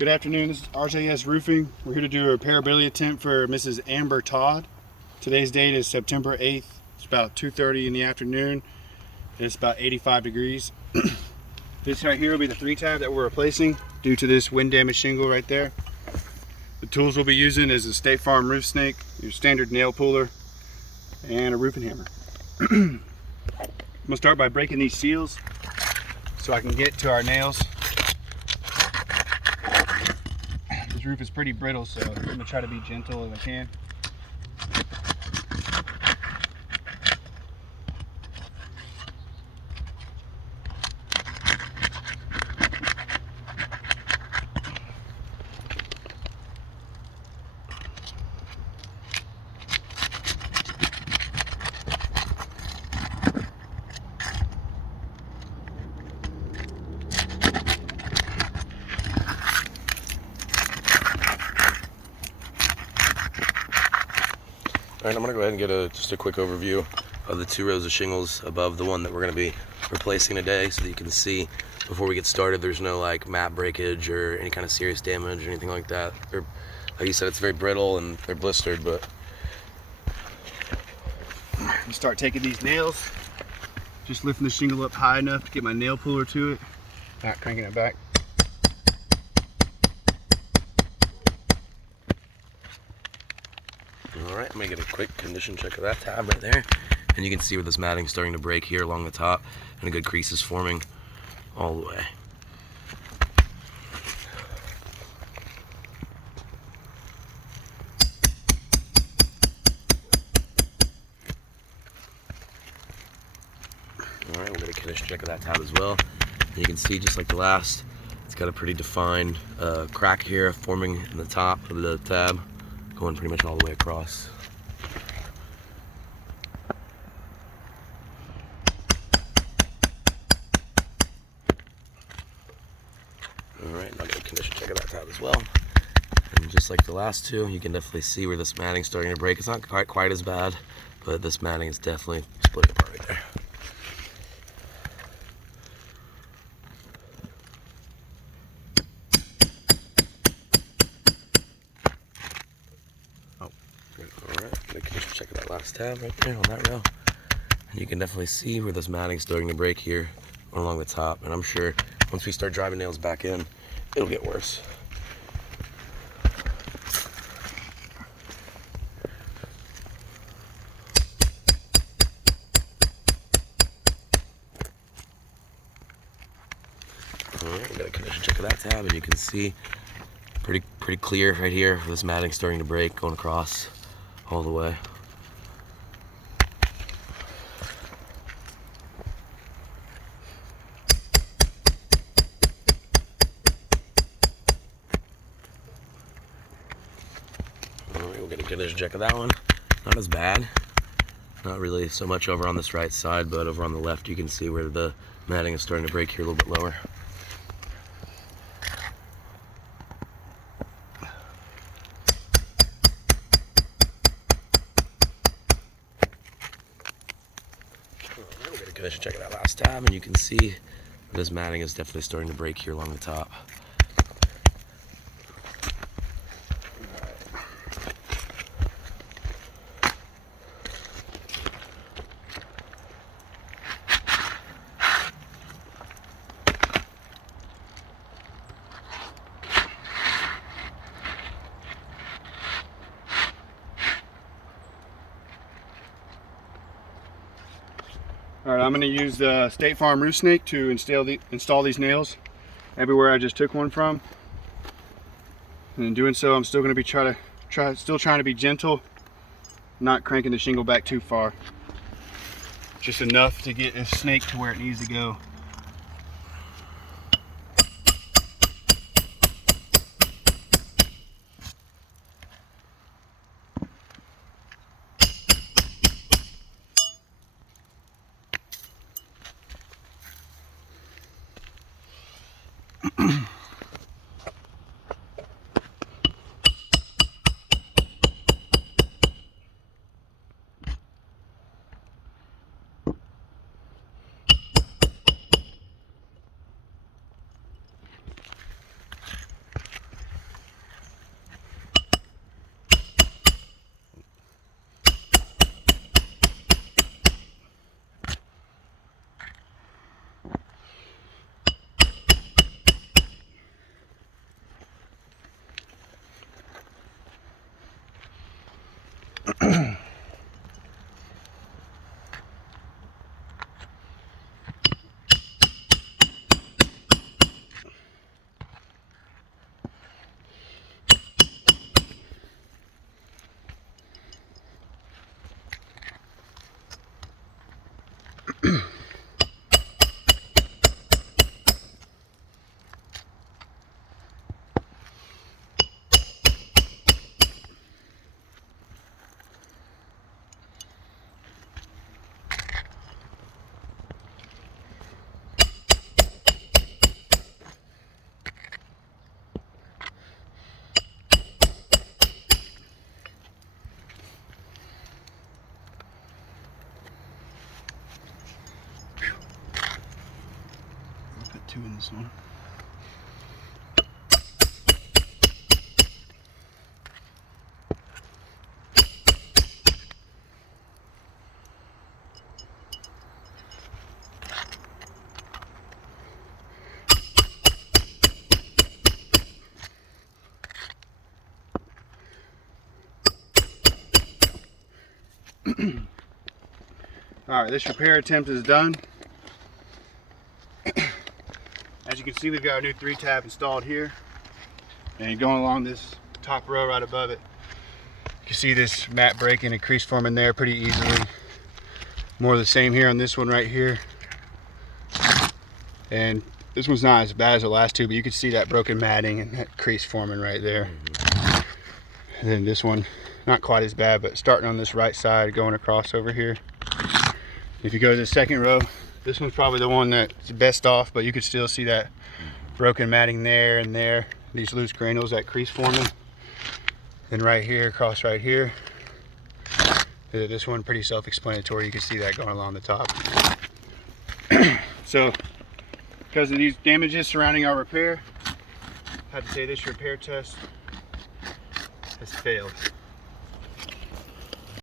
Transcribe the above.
Good afternoon, this is RJS Roofing. We're here to do a repairability attempt for Mrs. Amber Todd. Today's date is September 8th. It's about 2:30 in the afternoon and it's about 85 degrees. This right here will be the 3-tab that we're replacing due to this wind damaged shingle right there. The tools we'll be using is a State Farm roof snake, your standard nail puller, and a roofing hammer. I'm gonna start by breaking these seals so I can get to our nails. This roof is pretty brittle, so I'm gonna try to be gentle as I can. Alright, I'm going to go ahead and get just a quick overview of the 2 rows of shingles above the one that we're going to be replacing today, so that you can see before we get started there's no like mat breakage or any kind of serious damage or anything like that. Like you said, it's very brittle and they're blistered, but You start taking these nails, just lifting the shingle up high enough to get my nail puller to it, not cranking it back. alright, I'm going to get a quick condition check of that tab right there, and you can see where this matting's starting to break here along the top and a good crease is forming all the way. Alright, we'll get a condition check of that tab as well. And you can see, just like the last, it's got a pretty defined crack here forming in the top of the tab, going pretty much all the way across. Alright, now I'll get a condition check of that tab as well. And just like the last 2, you can definitely see where this matting's starting to break. It's not quite as bad, but this matting is definitely splitting apart right there. Alright, get a condition check of that last tab right there on that row. And you can definitely see where this matting's starting to break here along the top. And I'm sure once we start driving nails back in, it'll get worse. Alright, got a condition check of that tab, and you can see pretty clear right here where this matting's starting to break, going across all the way. Alright, we'll get a condition check of that one. Not as bad. Not really so much over on this right side, but over on the left you can see where the matting is starting to break here a little bit lower. We'll get a condition check of that last tab, and you can see this matting is definitely starting to break here along the top. Alright, I'm going to use the State Farm roof snake to install these nails everywhere I just took one from. And in doing so, I'm still going to be trying to be gentle, not cranking the shingle back too far. Just enough to get this snake to where it needs to go. this one. All right, this repair attempt is done. As you can see, we've got our new 3-tab installed here, and going along this top row right above it, you can see this mat breaking and crease forming there pretty easily. More of the same here on this one right here, and this one's not as bad as the last two, but you can see that broken matting and that crease forming right there. And then this one, not quite as bad, but starting on this right side, going across over here. If you go to the second row, this one's probably the one that's best off, but you can still see that broken matting there and there, these loose granules, that crease forming. Then right here, across right here, this one pretty self-explanatory. You can see that going along the top. So, because of these damages surrounding our repair, I have to say this repair test has failed.